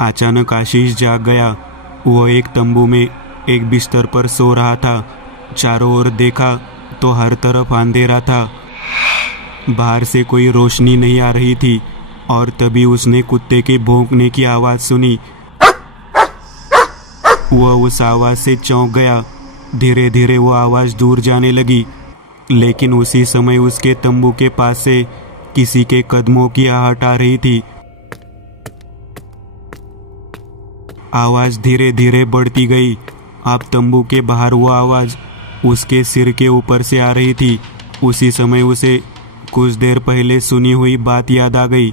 अचानक आशीष जाग गया। वह एक तंबू में एक बिस्तर पर सो रहा था। चारों ओर देखा तो हर तरफ अंधेरा था। बाहर से कोई रोशनी नहीं आ रही थी और तभी उसने कुत्ते के भौंकने की आवाज़ सुनी। वह उस आवाज़ से चौंक गया। धीरे धीरे वो आवाज़ दूर जाने लगी, लेकिन उसी समय उसके तंबू के पास से किसी के कदमों की आहट आ रही थी। आवाज़ धीरे धीरे बढ़ती गई। अब तंबू के बाहर वो आवाज़ उसके सिर के ऊपर से आ रही थी। उसी समय उसे कुछ देर पहले सुनी हुई बात याद आ गई।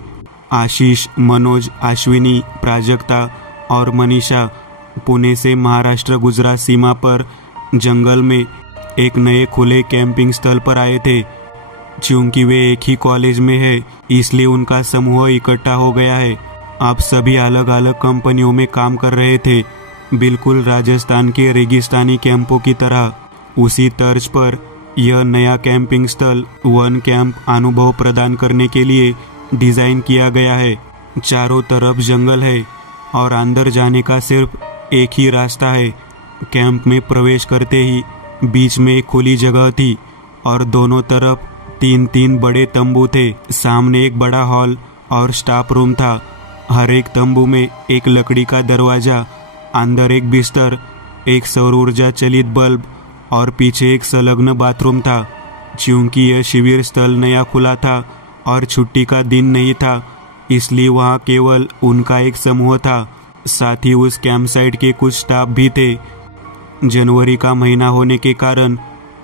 आशीष, मनोज, अश्विनी, प्राजक्ता और मनीषा पुणे से महाराष्ट्र गुजरात सीमा पर जंगल में एक नए खुले कैंपिंग स्थल पर आए थे। चूंकि वे एक ही कॉलेज में है, इसलिए उनका समूह इकट्ठा हो गया है। आप सभी अलग अलग कंपनियों में काम कर रहे थे, बिल्कुल राजस्थान के रेगिस्तानी कैंपों की तरह। उसी तर्ज पर यह नया कैंपिंग स्थल वन कैंप अनुभव प्रदान करने के लिए डिज़ाइन किया गया है। चारों तरफ जंगल है और अंदर जाने का सिर्फ एक ही रास्ता है। कैंप में प्रवेश करते ही बीच में एक खुली जगह थी और दोनों तरफ 3-3 बड़े तंबू थे। सामने एक बड़ा हॉल और स्टाफ रूम था। हर एक तंबू में एक लकड़ी का दरवाजा, अंदर एक बिस्तर, एक सौर ऊर्जा चलित बल्ब और पीछे एक संलग्न बाथरूम था। क्योंकि यह शिविर स्थल नया खुला था और छुट्टी का दिन नहीं था, इसलिए वहाँ केवल उनका एक समूह था। साथ ही उस कैंप साइट के कुछ स्टाफ भी थे। जनवरी का महीना होने के कारण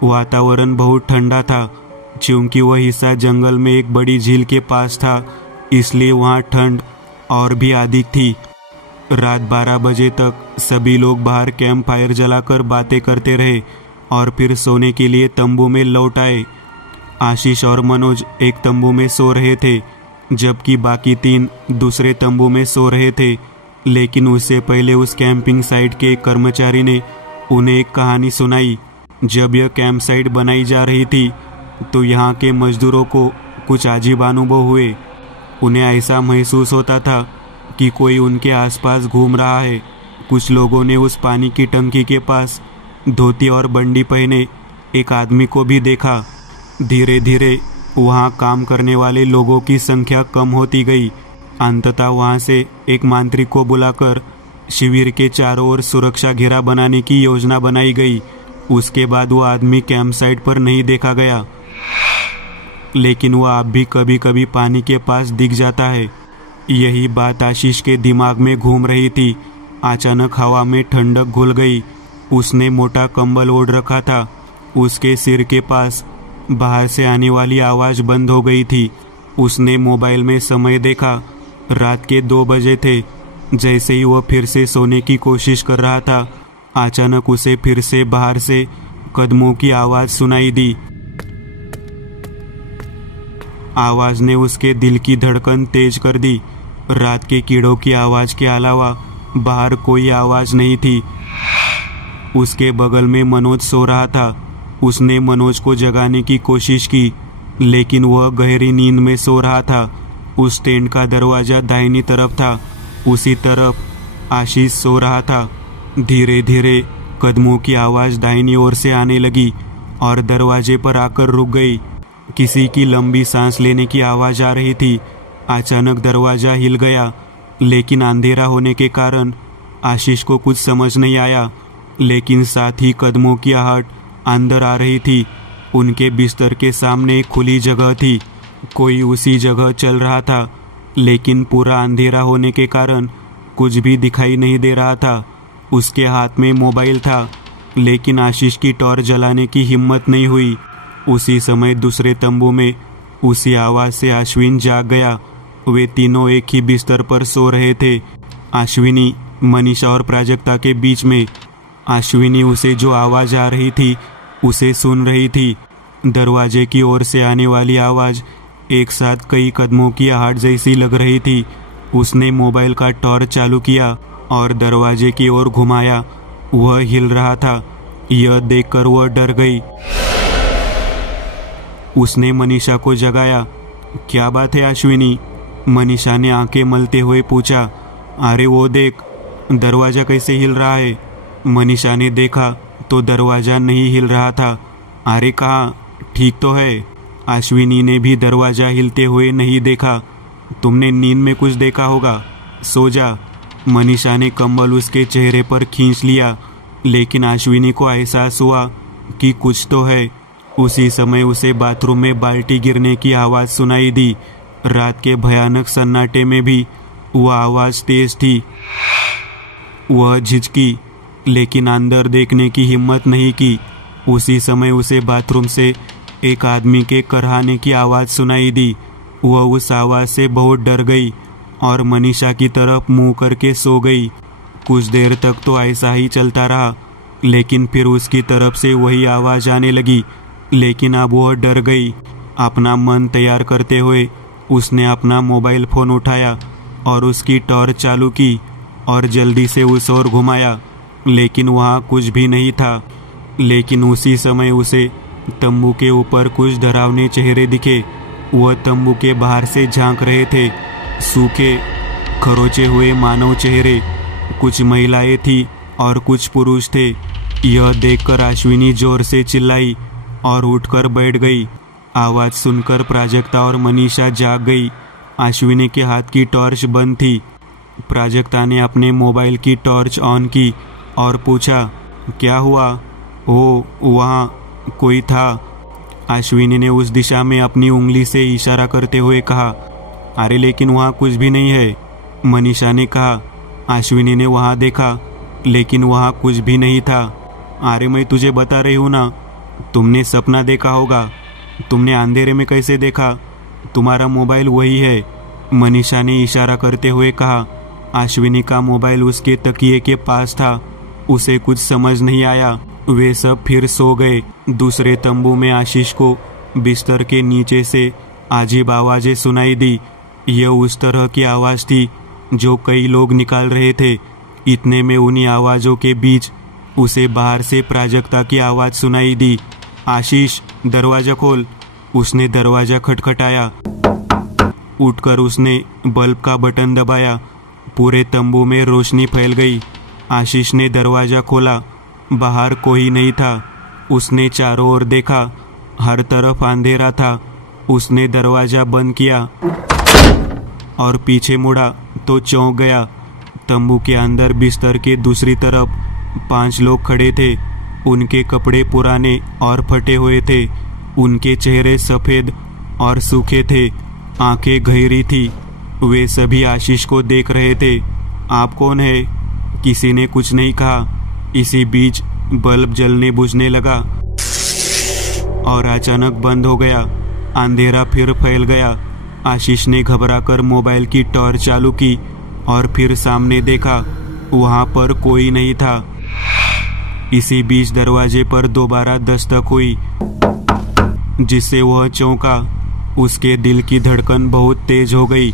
वातावरण बहुत ठंडा था। क्योंकि वह हिस्सा जंगल में एक बड़ी झील के पास था, इसलिए वहाँ ठंड और भी अधिक थी। रात 12 बजे तक सभी लोग बाहर कैंप फायर जलाकर बातें करते रहे और फिर सोने के लिए तंबू में लौट आए। आशीष और मनोज एक तंबू में सो रहे थे, जबकि बाकी 3 दूसरे तंबू में सो रहे थे। लेकिन उससे पहले उस कैंपिंग साइट के एक कर्मचारी ने उन्हें एक कहानी सुनाई। जब यह कैंप साइट बनाई जा रही थी तो यहाँ के मजदूरों को कुछ अजीब अनुभव हुए। उन्हें ऐसा महसूस होता था कि कोई उनके आसपास घूम रहा है। कुछ लोगों ने उस पानी की टंकी के पास धोती और बंडी पहने एक आदमी को भी देखा। धीरे धीरे वहाँ काम करने वाले लोगों की संख्या कम होती गई। अंततः वहाँ से एक मांत्रिक को बुलाकर शिविर के चारों ओर सुरक्षा घेरा बनाने की योजना बनाई गई। उसके बाद वो आदमी कैंप साइट पर नहीं देखा गया, लेकिन वह अब भी कभी कभी पानी के पास दिख जाता है। यही बात आशीष के दिमाग में घूम रही थी। अचानक हवा में ठंडक घुल गई। उसने मोटा कंबल ओढ़ रखा था। उसके सिर के पास बाहर से आने वाली आवाज़ बंद हो गई थी। उसने मोबाइल में समय देखा। रात के 2 बजे थे। जैसे ही वह फिर से सोने की कोशिश कर रहा था, अचानक उसे फिर से बाहर से कदमों की आवाज़ सुनाई दी। आवाज़ ने उसके दिल की धड़कन तेज कर दी। रात के कीड़ों की आवाज़ के अलावा बाहर कोई आवाज़ नहीं थी। उसके बगल में मनोज सो रहा था। उसने मनोज को जगाने की कोशिश की, लेकिन वह गहरी नींद में सो रहा था। उस टेंट का दरवाज़ा दाहिनी तरफ था। उसी तरफ आशीष सो रहा था। धीरे धीरे कदमों की आवाज़ दाहिनी ओर से आने लगी और दरवाजे पर आकर रुक गई। किसी की लंबी सांस लेने की आवाज़ आ रही थी। अचानक दरवाज़ा हिल गया, लेकिन अंधेरा होने के कारण आशीष को कुछ समझ नहीं आया। लेकिन साथ ही कदमों की आहट अंदर आ रही थी। उनके बिस्तर के सामने एक खुली जगह थी। कोई उसी जगह चल रहा था, लेकिन पूरा अंधेरा होने के कारण कुछ भी दिखाई नहीं दे रहा था। उसके हाथ में मोबाइल था, लेकिन आशीष की टॉर्च जलाने की हिम्मत नहीं हुई। उसी समय दूसरे तंबू में उसी आवाज़ से अश्विन जाग गया। वे तीनों एक ही बिस्तर पर सो रहे थे, अश्विनी, मनीषा और प्राजक्ता के बीच में। अश्विनी उसे जो आवाज़ आ रही थी उसे सुन रही थी। दरवाजे की ओर से आने वाली आवाज़ एक साथ कई कदमों की आहट जैसी लग रही थी। उसने मोबाइल का टॉर्च चालू किया और दरवाजे की ओर घुमाया। वह हिल रहा था। यह देखकर वह डर गई। उसने मनीषा को जगाया। क्या बात है अश्विनी? मनीषा ने आंखें मलते हुए पूछा। अरे वो देख, दरवाज़ा कैसे हिल रहा है। मनीषा ने देखा तो दरवाज़ा नहीं हिल रहा था। अरे कहाँ, ठीक तो है। अश्विनी ने भी दरवाज़ा हिलते हुए नहीं देखा। तुमने नींद में कुछ देखा होगा, सो जा। मनीषा ने कंबल उसके चेहरे पर खींच लिया, लेकिन अश्विनी को एहसास हुआ कि कुछ तो है। उसी समय उसे बाथरूम में बाल्टी गिरने की आवाज़ सुनाई दी। रात के भयानक सन्नाटे में भी वह आवाज़ तेज थी। वह झिझकी, लेकिन अंदर देखने की हिम्मत नहीं की। उसी समय उसे बाथरूम से एक आदमी के कराहने की आवाज़ सुनाई दी। वह उस आवाज़ से बहुत डर गई और मनीषा की तरफ मुंह करके सो गई। कुछ देर तक तो ऐसा ही चलता रहा, लेकिन फिर उसकी तरफ से वही आवाज़ आने लगी। लेकिन अब वह डर गई। अपना मन तैयार करते हुए उसने अपना मोबाइल फ़ोन उठाया और उसकी टॉर्च चालू की और जल्दी से उस ओर घुमाया, लेकिन वहाँ कुछ भी नहीं था। लेकिन उसी समय उसे तंबू के ऊपर कुछ डरावने चेहरे दिखे। वह तंबू के बाहर से झांक रहे थे। सूखे खरोचे हुए मानव चेहरे, कुछ महिलाएं थी और कुछ पुरुष थे। यह देखकर अश्विनी जोर से चिल्लाई और उठकर बैठ गई। आवाज़ सुनकर प्राजक्ता और मनीषा जाग गई। अश्विनी के हाथ की टॉर्च बंद थी। प्राजक्ता ने अपने मोबाइल की टॉर्च ऑन की और पूछा, क्या हुआ? ओ, वहाँ कोई था। अश्विनी ने उस दिशा में अपनी उंगली से इशारा करते हुए कहा। अरे लेकिन वहाँ कुछ भी नहीं है, मनीषा ने कहा। अश्विनी ने वहाँ देखा, लेकिन वहाँ कुछ भी नहीं था। अरे मैं तुझे बता रही हूँ ना, तुमने सपना देखा होगा। तुमने अंधेरे में कैसे देखा? तुम्हारा मोबाइल वही है, मनीषा ने इशारा करते हुए कहा। अश्विनी का मोबाइल उसके तकिए के पास था। उसे कुछ समझ नहीं आया। वे सब फिर सो गए। दूसरे तंबू में आशीष को बिस्तर के नीचे से अजीब आवाज़ें सुनाई दी। यह उस तरह की आवाज़ थी जो कई लोग निकाल रहे थे। इतने में उन्हीं आवाज़ों के बीच उसे बाहर से प्राजक्ता की आवाज़ सुनाई दी। आशीष, दरवाज़ा खोल। उसने दरवाज़ा खटखटाया। उठकर उसने बल्ब का बटन दबाया। पूरे तंबू में रोशनी फैल गई। आशीष ने दरवाज़ा खोला। बाहर कोई नहीं था। उसने चारों ओर देखा, हर तरफ अंधेरा था। उसने दरवाज़ा बंद किया और पीछे मुड़ा तो चौंक गया। तंबू के अंदर बिस्तर के दूसरी तरफ 5 लोग खड़े थे। उनके कपड़े पुराने और फटे हुए थे। उनके चेहरे सफ़ेद और सूखे थे। आंखें गहरी थी। वे सभी आशीष को देख रहे थे। आप कौन है? किसी ने कुछ नहीं कहा। इसी बीच बल्ब जलने बुझने लगा और अचानक बंद हो गया। अंधेरा फिर फैल गया। आशीष ने घबराकर मोबाइल की टॉर्च चालू की और फिर सामने देखा। वहां पर कोई नहीं था। इसी बीच दरवाजे पर दोबारा दस्तक हुई, जिससे वह चौंका। उसके दिल की धड़कन बहुत तेज हो गई।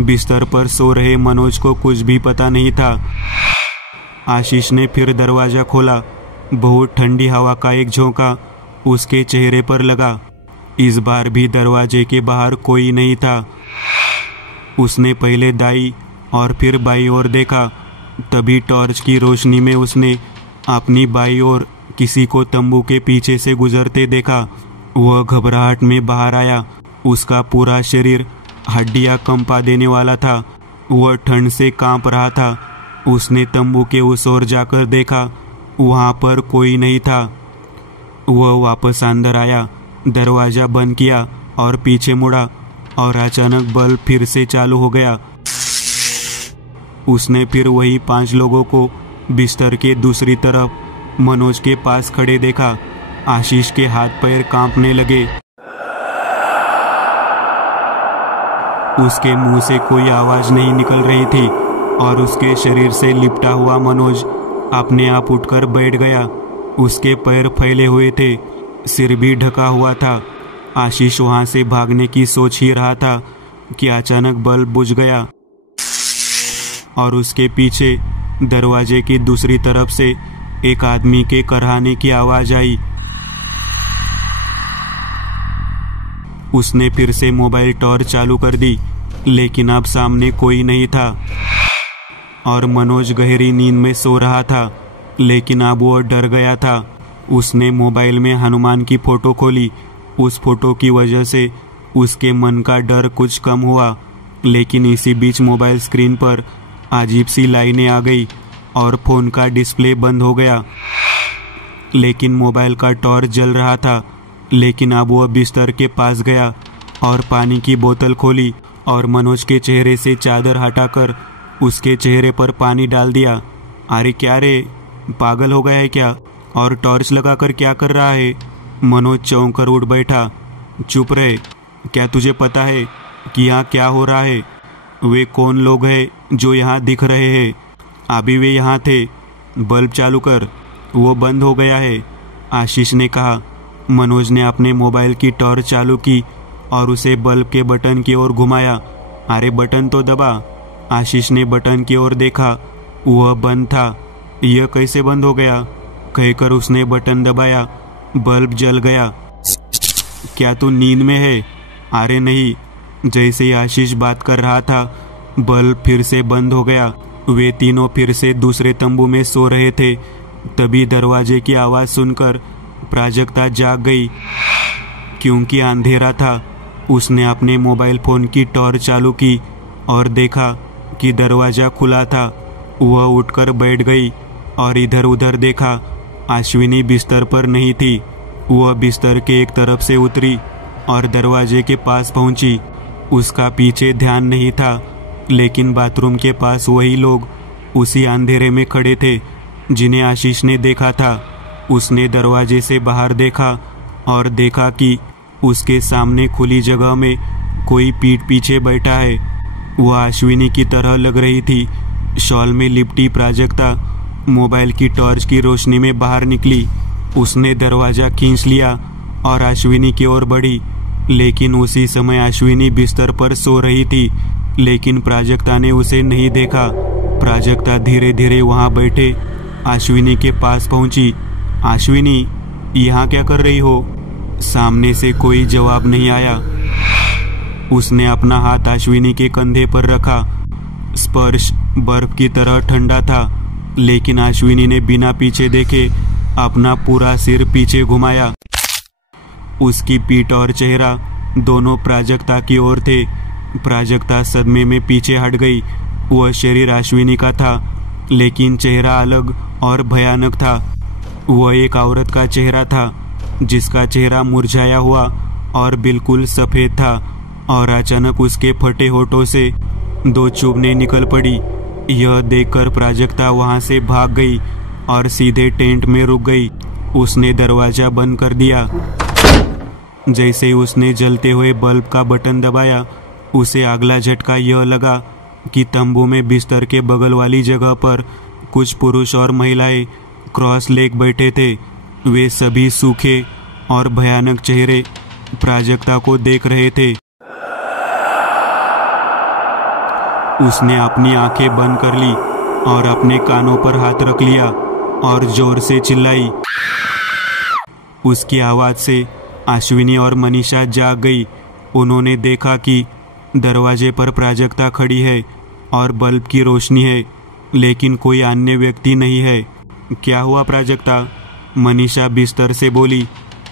बिस्तर पर सो रहे मनोज को कुछ भी पता नहीं था। आशीष ने फिर दरवाज़ा खोला। बहुत ठंडी हवा का एक झोंका उसके चेहरे पर लगा। इस बार भी दरवाजे के बाहर कोई नहीं था। उसने पहले दाई और फिर बाई ओर देखा। तभी टॉर्च की रोशनी में उसने अपनी बाई ओर किसी को तंबू के पीछे से गुजरते देखा। वह घबराहट में बाहर आया। उसका पूरा शरीर हड्डियां कंपा देने वाला था। वह ठंड से कांप रहा था। उसने तंबू के उस ओर जाकर देखा, वहां पर कोई नहीं था। वह वापस अंदर आया, दरवाज़ा बंद किया और पीछे मुड़ा और अचानक बल्ब फिर से चालू हो गया। उसने फिर वही 5 लोगों को बिस्तर के दूसरी तरफ मनोज के पास खड़े देखा। आशीष के हाथ पैर कांपने लगे। उसके मुंह से कोई आवाज नहीं निकल रही थी और उसके शरीर से लिपटा हुआ मनोज अपने आप उठकर बैठ गया। उसके पैर फैले हुए थे, सिर भी ढका हुआ था। आशीष वहां से भागने की सोच ही रहा था कि अचानक बल्ब बुझ गया और उसके पीछे दरवाजे की दूसरी तरफ से एक आदमी के कराहने की आवाज आई। उसने फिर से मोबाइल टॉर्च चालू कर दी, लेकिन अब सामने कोई नहीं था। और मनोज गहरी नींद में सो रहा था, लेकिन अब वो डर गया था। उसने मोबाइल में हनुमान की फोटो खोली। उस फोटो की वजह से उसके मन का डर कुछ कम हुआ, लेकिन इसी बीच मोबाइल स्क्रीन पर अजीब सी लाइनें आ गई और फोन का डिस्प्ले बंद हो गया। लेकिन मोबाइल का टॉर्च जल रहा था। लेकिन अब वह बिस्तर के पास गया और पानी की बोतल खोली और मनोज के चेहरे से चादर हटाकर उसके चेहरे पर पानी डाल दिया। अरे क्या रे, पागल हो गया है क्या? और टॉर्च लगाकर क्या कर रहा है? मनोज चौंक कर उठ बैठा। चुप रहे, क्या तुझे पता है कि यहाँ क्या हो रहा है? वे कौन लोग हैं जो यहाँ दिख रहे हैं? अभी वे यहाँ थे। बल्ब चालू कर, वो बंद हो गया है, आशीष ने कहा। मनोज ने अपने मोबाइल की टॉर्च चालू की और उसे बल्ब के बटन की ओर घुमाया। अरे बटन तो दबा। आशीष ने बटन की ओर देखा, वह बंद था। यह कैसे बंद हो गया? कहकर उसने बटन दबाया। बल्ब जल गया। क्या तू नींद में है? अरे नहीं। जैसे ही आशीष बात कर रहा था, बल्ब फिर से बंद हो गया। वे तीनों फिर से दूसरे तंबू में सो रहे थे। तभी दरवाजे की आवाज़ सुनकर प्राजक्ता जाग गई, क्योंकि अंधेरा था। उसने अपने मोबाइल फ़ोन की टॉर्च चालू की और देखा कि दरवाज़ा खुला था। वह उठकर बैठ गई और इधर उधर देखा। अश्विनी बिस्तर पर नहीं थी। वह बिस्तर के एक तरफ से उतरी और दरवाजे के पास पहुंची। उसका पीछे ध्यान नहीं था, लेकिन बाथरूम के पास वही लोग उसी अंधेरे में खड़े थे जिन्हें आशीष ने देखा था। उसने दरवाजे से बाहर देखा और देखा कि उसके सामने खुली जगह में कोई पीठ पीछे बैठा है। वह अश्विनी की तरह लग रही थी। शॉल में लिपटी प्राजक्ता मोबाइल की टॉर्च की रोशनी में बाहर निकली। उसने दरवाज़ा खींच लिया और अश्विनी की ओर बढ़ी, लेकिन उसी समय अश्विनी बिस्तर पर सो रही थी। लेकिन प्राजक्ता ने उसे नहीं देखा। प्राजक्ता धीरे धीरे वहां बैठे अश्विनी के पास पहुंची। अश्विनी, यहाँ क्या कर रही हो? सामने से कोई जवाब नहीं आया। उसने अपना हाथ अश्विनी के कंधे पर रखा। स्पर्श बर्फ की तरह ठंडा था, लेकिन अश्विनी ने बिना पीछे देखे अपना पूरा सिर पीछे घुमाया। उसकी पीठ और चेहरा दोनों प्राजक्ता की ओर थे। प्राजक्ता सदमे में पीछे हट गई। वह शरीर अश्विनी का था, लेकिन चेहरा अलग और भयानक था। वह एक औरत का चेहरा था, जिसका चेहरा मुरझाया हुआ और बिल्कुल सफ़ेद था। और अचानक उसके फटे होठों से दो चुभने निकल पड़ी। यह देखकर प्राजक्ता वहां से भाग गई और सीधे टेंट में रुक गई। उसने दरवाज़ा बंद कर दिया। जैसे ही उसने जलते हुए बल्ब का बटन दबाया, उसे अगला झटका यह लगा कि तंबू में बिस्तर के बगल वाली जगह पर कुछ पुरुष और महिलाएं क्रॉस लेग बैठे थे। वे सभी सूखे और भयानक चेहरे प्राजक्ता को देख रहे थे। उसने अपनी आंखें बंद कर ली और अपने कानों पर हाथ रख लिया और जोर से चिल्लाई। उसकी आवाज़ से अश्विनी और मनीषा जाग गई। उन्होंने देखा कि दरवाजे पर प्राजक्ता खड़ी है और बल्ब की रोशनी है, लेकिन कोई अन्य व्यक्ति नहीं है। क्या हुआ प्राजक्ता? मनीषा बिस्तर से बोली।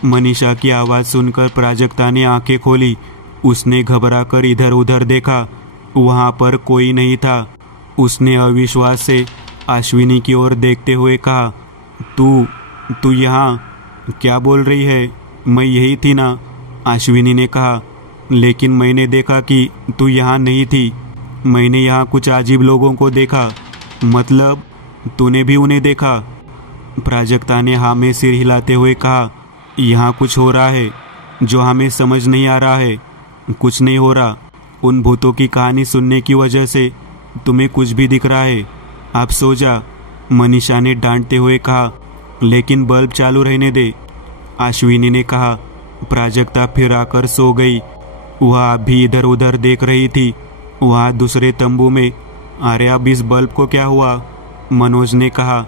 मनीषा की आवाज़ सुनकर प्राजक्ता ने आंखें खोली। उसने घबराकर इधर उधर देखा। वहाँ पर कोई नहीं था। उसने अविश्वास से अश्विनी की ओर देखते हुए कहा, तू यहाँ क्या बोल रही है? मैं यही थी ना? अश्विनी ने कहा, लेकिन मैंने देखा कि तू यहाँ नहीं थी। मैंने यहाँ कुछ अजीब लोगों को देखा। मतलब तूने भी उन्हें देखा? प्राजक्ता ने हाँ में सिर हिलाते हुए कहा, यहाँ कुछ हो रहा है जो हमें समझ नहीं आ रहा है। कुछ नहीं हो रहा। उन भूतों की कहानी सुनने की वजह से तुम्हें कुछ भी दिख रहा है। आप सो जा, मनीषा ने डांटते हुए कहा। लेकिन बल्ब चालू रहने दे, अश्विनी ने कहा। प्राजक्ता फिर आकर सो गई। वह अभी इधर उधर देख रही थी। वहाँ दूसरे तंबू में, अरे अब इस बल्ब को क्या हुआ? मनोज ने कहा।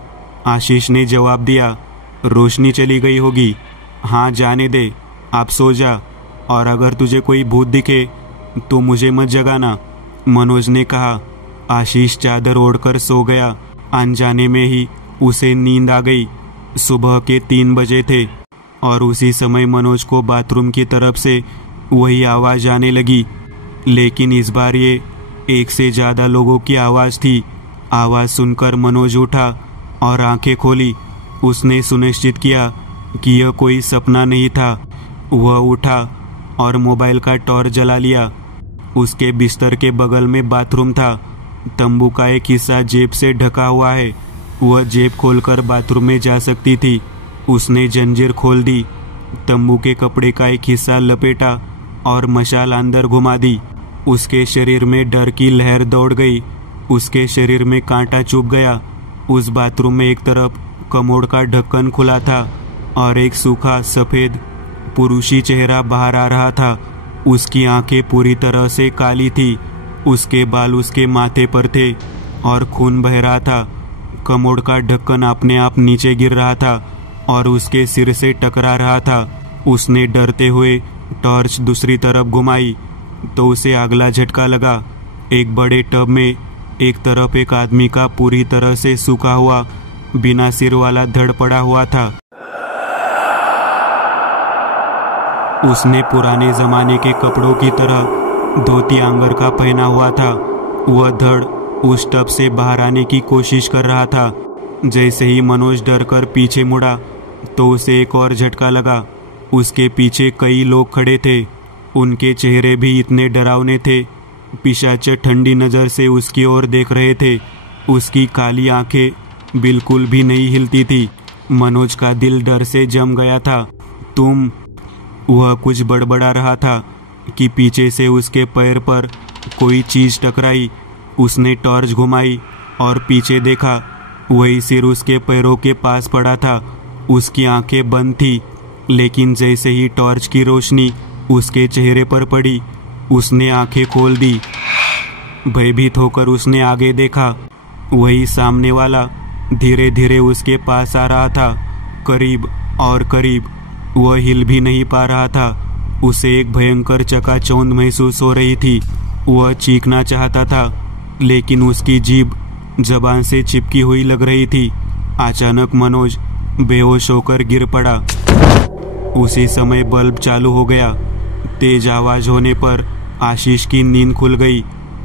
आशीष ने जवाब दिया, रोशनी चली गई होगी। हाँ जाने दे, आप सो जा, और अगर तुझे कोई भूत दिखे तो मुझे मत जगाना, मनोज ने कहा। आशीष चादर ओढ़कर सो गया। अनजाने में ही उसे नींद आ गई। सुबह के 3 बजे थे और उसी समय मनोज को बाथरूम की तरफ से वही आवाज आने लगी, लेकिन इस बार ये 1 से ज़्यादा लोगों की आवाज़ थी। आवाज़ सुनकर मनोज उठा और आंखें खोली। उसने सुनिश्चित किया कि यह कोई सपना नहीं था। वह उठा और मोबाइल का टॉर्च जला लिया। उसके बिस्तर के बगल में बाथरूम था। तंबू का एक हिस्सा जेब से ढका हुआ है। वह जेब खोलकर बाथरूम में जा सकती थी। उसने जंजीर खोल दी, तंबू के कपड़े का एक हिस्सा लपेटा और मशाल अंदर घुमा दी। उसके शरीर में डर की लहर दौड़ गई। उसके शरीर में कांटा चुभ गया। उस बाथरूम में एक तरफ कमोड का ढक्कन खुला था और एक सूखा सफ़ेद पुरुषी चेहरा बाहर आ रहा था। उसकी आंखें पूरी तरह से काली थी। उसके बाल उसके माथे पर थे और खून बह रहा था। कमोड का ढक्कन अपने आप नीचे गिर रहा था और उसके सिर से टकरा रहा था। उसने डरते हुए टॉर्च दूसरी तरफ घुमाई तो उसे अगला झटका लगा। एक बड़े टब में एक तरफ एक आदमी का पूरी तरह से सूखा हुआ बिना सिर वाला धड़ पड़ा हुआ था। उसने पुराने जमाने के कपड़ों की तरह धोती आंगर का पहना हुआ था। वह धड़ उस टब से बाहर आने की कोशिश कर रहा था। जैसे ही मनोज डरकर पीछे मुड़ा तो उसे एक और झटका लगा। उसके पीछे कई लोग खड़े थे। उनके चेहरे भी इतने डरावने थे। पिशाच ठंडी नज़र से उसकी ओर देख रहे थे। उसकी काली आंखें बिल्कुल भी नहीं हिलती थी। मनोज का दिल डर से जम गया था। तुम, वह कुछ बड़बड़ा रहा था कि पीछे से उसके पैर पर कोई चीज़ टकराई। उसने टॉर्च घुमाई और पीछे देखा। वही सिर उसके पैरों के पास पड़ा था। उसकी आंखें बंद थी, लेकिन जैसे ही टॉर्च की रोशनी उसके चेहरे पर पड़ी, उसने आंखें खोल दी। भयभीत होकर उसने आगे देखा। वही सामने वाला धीरे धीरे उसके पास आ रहा था, करीब और करीब। वह हिल भी नहीं पा रहा था। उसे एक भयंकर चकाचौंध महसूस हो रही थी। वह चीखना चाहता था, लेकिन उसकी जीभ जबान से चिपकी हुई लग रही थी। अचानक मनोज बेहोश होकर गिर पड़ा। उसी समय बल्ब चालू हो गया। तेज आवाज होने पर आशीष की नींद खुल गई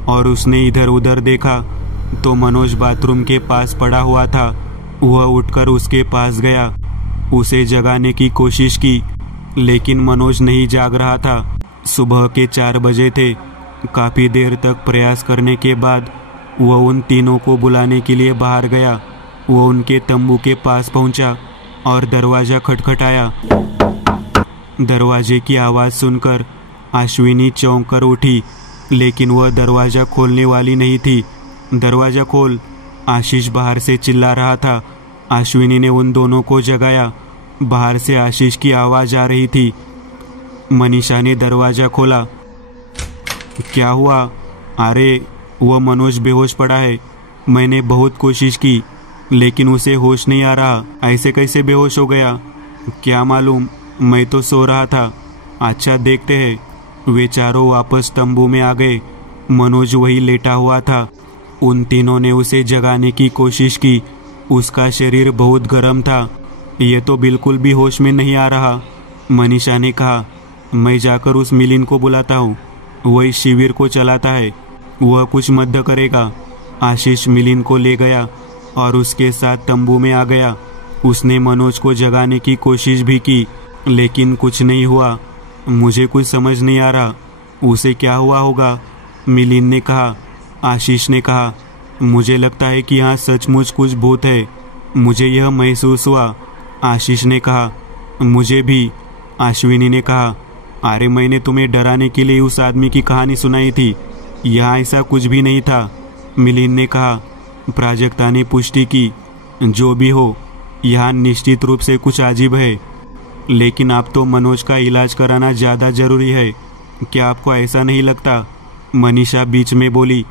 और उसने इधर उधर देखा तो मनोज बाथरूम के पास पड़ा हुआ था। वह उठकर उसके पास गया। उसे जगाने की कोशिश की, लेकिन मनोज नहीं जाग रहा था। सुबह के 4 बजे थे। काफ़ी देर तक प्रयास करने के बाद वह उन तीनों को बुलाने के लिए बाहर गया। वह उनके तंबू के पास पहुंचा और दरवाज़ा खटखटाया। दरवाजे की आवाज़ सुनकर अश्विनी चौंक कर उठी, लेकिन वह दरवाज़ा खोलने वाली नहीं थी। दरवाज़ा खोल, आशीष बाहर से चिल्ला रहा था। अश्विनी ने उन दोनों को जगाया। बाहर से आशीष की आवाज़ आ रही थी। मनीषा ने दरवाज़ा खोला। क्या हुआ? अरे, वह मनोज बेहोश पड़ा है। मैंने बहुत कोशिश की, लेकिन उसे होश नहीं आ रहा। ऐसे कैसे बेहोश हो गया? क्या मालूम, मैं तो सो रहा था। अच्छा, देखते हैं। वे चारों वापस तंबू में आ गए। मनोज वही लेटा हुआ था। उन तीनों ने उसे जगाने की कोशिश की। उसका शरीर बहुत गर्म था। यह तो बिल्कुल भी होश में नहीं आ रहा। मनीषा ने कहा, मैं जाकर उस मिलिन को बुलाता हूँ। वही शिविर को चलाता है। वह कुछ मदद करेगा। आशीष मिलिन को ले गया और उसके साथ तंबू में आ गया। उसने मनोज को जगाने की कोशिश भी की, लेकिन कुछ नहीं हुआ। मुझे कुछ समझ नहीं आ रहा, उसे क्या हुआ होगा, मिलिन ने कहा। आशीष ने कहा, मुझे लगता है कि यहाँ सचमुच कुछ भूत है। मुझे यह महसूस हुआ। आशीष ने कहा, मुझे भी। अश्विनी ने कहा, अरे, मैंने तुम्हें डराने के लिए उस आदमी की कहानी सुनाई थी। यहाँ ऐसा कुछ भी नहीं था, मिलिन ने कहा। प्राजक्ता ने पुष्टि की, जो भी हो, यहाँ निश्चित रूप से कुछ अजीब है, लेकिन अब तो मनोज का इलाज कराना ज़्यादा जरूरी है। क्या आपको ऐसा नहीं लगता? मनीषा बीच में बोली।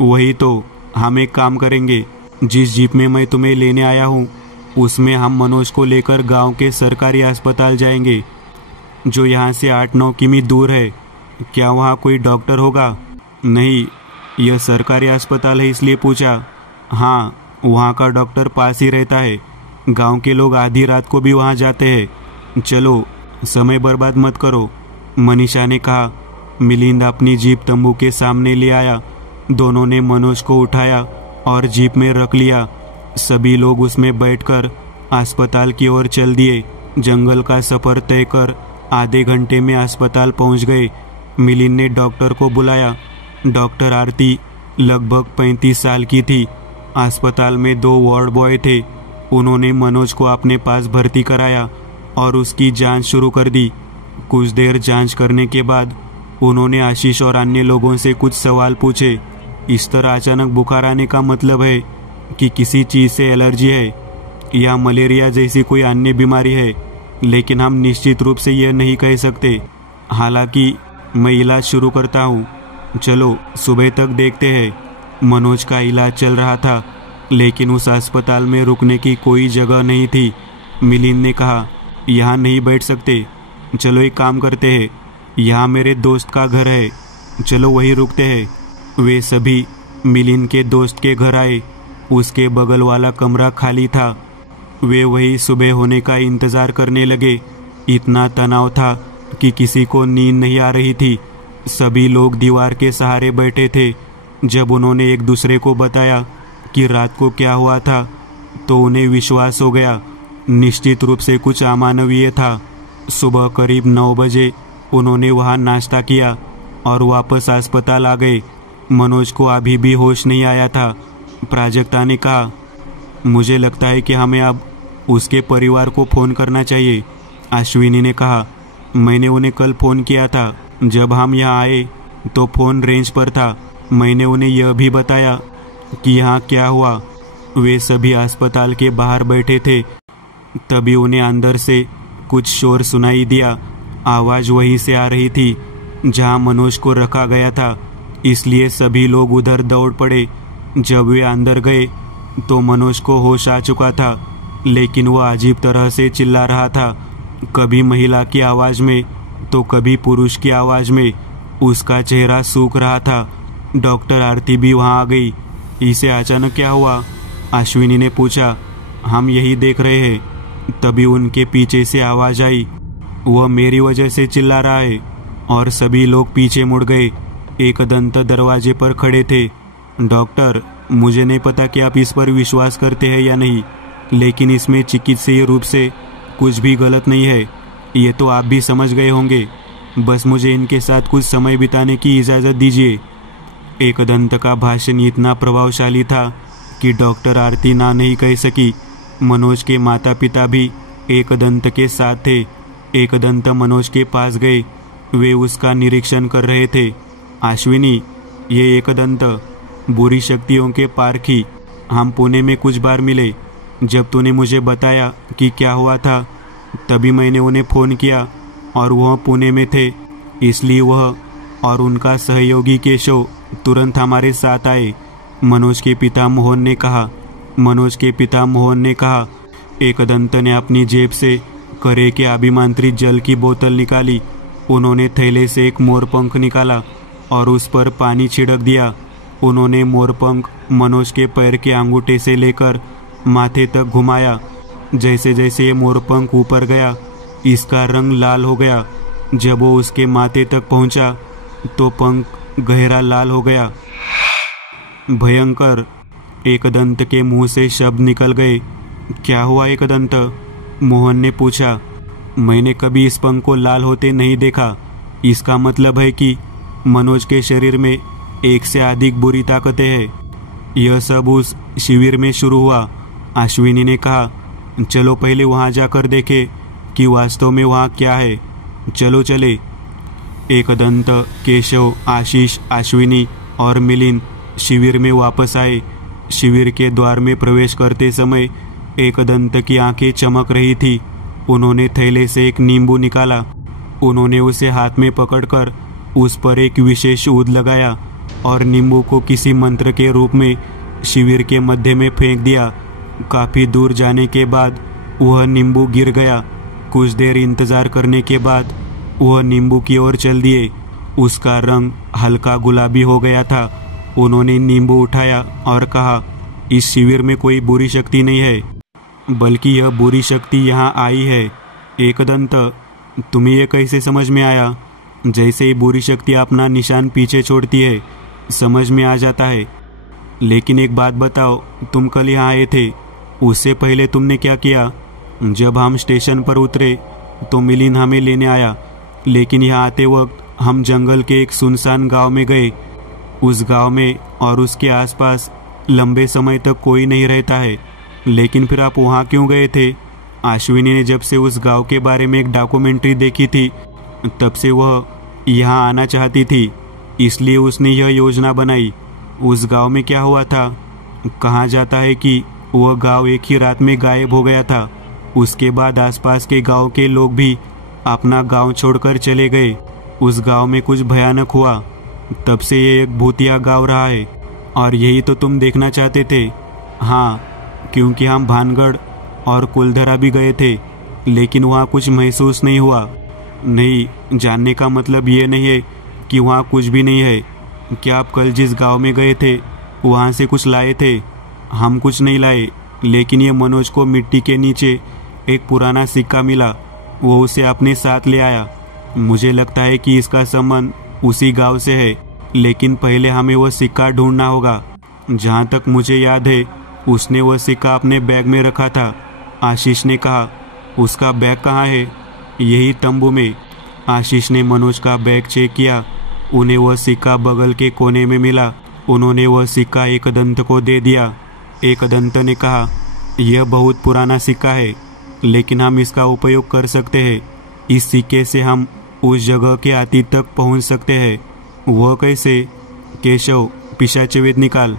वही तो, हम एक काम करेंगे। जिस जीप में मैं तुम्हें लेने आया हूँ, उसमें हम मनोज को लेकर गांव के सरकारी अस्पताल जाएंगे, जो यहाँ से 8-9 किमी दूर है। क्या वहाँ कोई डॉक्टर होगा? नहीं, यह सरकारी अस्पताल है इसलिए पूछा। हाँ, वहाँ का डॉक्टर पास ही रहता है। गांव के लोग आधी रात को भी वहाँ जाते हैं। चलो, समय बर्बाद मत करो, मनीषा ने कहा। मिलिंद अपनी जीप तंबू के सामने ले आया। दोनों ने मनोज को उठाया और जीप में रख लिया। सभी लोग उसमें बैठकर अस्पताल की ओर चल दिए। जंगल का सफर तय कर आधे घंटे में अस्पताल पहुंच गए। मिलिंद ने डॉक्टर को बुलाया। डॉक्टर आरती लगभग 35 साल की थी। अस्पताल में 2 वार्ड बॉय थे। उन्होंने मनोज को अपने पास भर्ती कराया और उसकी जांच शुरू कर दी। कुछ देर जांच करने के बाद उन्होंने आशीष और अन्य लोगों से कुछ सवाल पूछे। इस तरह अचानक बुखार आने का मतलब है कि किसी चीज़ से एलर्जी है या मलेरिया जैसी कोई अन्य बीमारी है, लेकिन हम निश्चित रूप से यह नहीं कह सकते। हालांकि मैं इलाज शुरू करता हूँ। चलो, सुबह तक देखते हैं। मनोज का इलाज चल रहा था, लेकिन उस अस्पताल में रुकने की कोई जगह नहीं थी। मिलिंद ने कहा, यहाँ नहीं बैठ सकते। चलो एक काम करते हैं, यहाँ मेरे दोस्त का घर है, चलो वहीं रुकते हैं। वे सभी मिलिंद के दोस्त के घर आए। उसके बगल वाला कमरा खाली था। वे वही सुबह होने का इंतज़ार करने लगे। इतना तनाव था कि किसी को नींद नहीं आ रही थी। सभी लोग दीवार के सहारे बैठे थे। जब उन्होंने एक दूसरे को बताया कि रात को क्या हुआ था, तो उन्हें विश्वास हो गया। निश्चित रूप से कुछ अमानवीय था। सुबह करीब 9 बजे उन्होंने वहाँ नाश्ता किया और वापस अस्पताल आ गए। मनोज को अभी भी होश नहीं आया था। प्राजक्ता ने कहा, मुझे लगता है कि हमें अब उसके परिवार को फ़ोन करना चाहिए। अश्विनी ने कहा, मैंने उन्हें कल फ़ोन किया था। जब हम यहाँ आए तो फ़ोन रेंज पर था। मैंने उन्हें यह भी बताया कि यहाँ क्या हुआ। वे सभी अस्पताल के बाहर बैठे थे। तभी उन्हें अंदर से कुछ शोर सुनाई दिया। आवाज़ वहीं से आ रही थी जहाँ मनोज को रखा गया था, इसलिए सभी लोग उधर दौड़ पड़े। जब वे अंदर गए तो मनोज को होश आ चुका था, लेकिन वह अजीब तरह से चिल्ला रहा था, कभी महिला की आवाज़ में तो कभी पुरुष की आवाज़ में। उसका चेहरा सूख रहा था। डॉक्टर आरती भी वहाँ आ गई। इसे अचानक क्या हुआ? अश्विनी ने पूछा। हम यही देख रहे हैं। तभी उनके पीछे से आवाज़ आई, वह मेरी वजह से चिल्ला रहा है। और सभी लोग पीछे मुड़ गए। एक दंत दरवाजे पर खड़े थे। डॉक्टर, मुझे नहीं पता कि आप इस पर विश्वास करते हैं या नहीं, लेकिन इसमें चिकित्सीय रूप से कुछ भी गलत नहीं है। ये तो आप भी समझ गए होंगे। बस मुझे इनके साथ कुछ समय बिताने की इजाज़त दीजिए। एक दंत का भाषण इतना प्रभावशाली था कि डॉक्टर आरती ना नहीं कह सकी। मनोज के माता पिता भी एक दंत के साथ थे। एक दंत मनोज के पास गए। वे उसका निरीक्षण कर रहे थे। अश्विनी, ये एक दंत बुरी शक्तियों के पारखी, हम पुणे में कुछ बार मिले। जब तूने मुझे बताया कि क्या हुआ था, तभी मैंने उन्हें फ़ोन किया और वह पुणे में थे, इसलिए वह और उनका सहयोगी केशव तुरंत हमारे साथ आए। मनोज के पिता मोहन ने कहा। एक दंत ने अपनी जेब से करे के अभिमंत्रित जल की बोतल निकाली। उन्होंने थैले से एक मोरपंख निकाला और उस पर पानी छिड़क दिया। उन्होंने मोरपंख मनोज के पैर के अंगूठे से लेकर माथे तक घुमाया। जैसे जैसे ये मोरपंख ऊपर गया, इसका रंग लाल हो गया। जब वो उसके माथे तक पहुंचा तो पंख गहरा लाल हो गया। भयंकर! एक दंत के मुंह से शब्द निकल गए। क्या हुआ एक दंत? मोहन ने पूछा। मैंने कभी इस पंख को लाल होते नहीं देखा। इसका मतलब है कि मनोज के शरीर में एक से अधिक बुरी ताकतें हैं। यह सब उस शिविर में शुरू हुआ। अश्विनी ने कहा, चलो पहले वहाँ जाकर देखें कि वास्तव में वहाँ क्या है। चलो चले। एक दंत, केशव, आशीष, अश्विनी और मिलिंद शिविर में वापस आए। शिविर के द्वार में प्रवेश करते समय एक दंत की आंखें चमक रही थी। उन्होंने थैले से एक नींबू निकाला। उन्होंने उसे हाथ में पकड़कर उस पर एक विशेष ऊद लगाया और नींबू को किसी मंत्र के रूप में शिविर के मध्य में फेंक दिया। काफी दूर जाने के बाद वह नींबू गिर गया। कुछ देर इंतजार करने के बाद वह नींबू की ओर चल दिए। उसका रंग हल्का गुलाबी हो गया था उन्होंने नींबू उठाया और कहा, इस शिविर में कोई बुरी शक्ति नहीं है, बल्कि यह बुरी शक्ति यहाँ आई है। एकदंत, तुम्हें यह कैसे समझ में आया? जैसे ही बुरी शक्ति अपना निशान पीछे छोड़ती है, समझ में आ जाता है। लेकिन एक बात बताओ, तुम कल यहाँ आए थे, उससे पहले तुमने क्या किया? जब हम स्टेशन पर उतरे तो मिलिंद हमें लेने आया, लेकिन यहाँ आते वक्त हम जंगल के एक सुनसान गांव में गए। उस गांव में और उसके आसपास लंबे समय तक कोई नहीं रहता है। लेकिन फिर आप वहाँ क्यों गए थे? अश्विनी ने जब से उस गांव के बारे में एक डॉक्यूमेंट्री देखी थी, तब से वह यहाँ आना चाहती थी, इसलिए उसने यह योजना बनाई। उस गांव में क्या हुआ था? कहा जाता है कि वह गांव एक ही रात में गायब हो गया था। उसके बाद आसपास के गांव के लोग भी अपना गांव छोड़कर चले गए। उस गांव में कुछ भयानक हुआ, तब से ये एक भूतिया गांव रहा है। और यही तो तुम देखना चाहते थे? हाँ, क्योंकि हम भानगढ़ और कुलधरा भी गए थे, लेकिन वहाँ कुछ महसूस नहीं हुआ। नहीं, जानने का मतलब ये नहीं है कि वहाँ कुछ भी नहीं है। क्या आप कल जिस गांव में गए थे वहाँ से कुछ लाए थे? हम कुछ नहीं लाए, लेकिन ये मनोज को मिट्टी के नीचे एक पुराना सिक्का मिला, वो उसे अपने साथ ले आया। मुझे लगता है कि इसका संबंध उसी गांव से है, लेकिन पहले हमें वह सिक्का ढूंढना होगा। जहाँ तक मुझे याद है, उसने वह सिक्का अपने बैग में रखा था। आशीष ने कहा, उसका बैग कहाँ है? यही तंबू में। आशीष ने मनोज का बैग चेक किया। उन्हें वह सिक्का बगल के कोने में मिला। उन्होंने वह सिक्का एकदंत को दे दिया। एकदंत ने कहा, यह बहुत पुराना सिक्का है, लेकिन हम इसका उपयोग कर सकते हैं। इस सिक्के से हम उस जगह के अतीत तक पहुंच सकते हैं। वह कैसे? केशव, पिशाचवेद निकाल।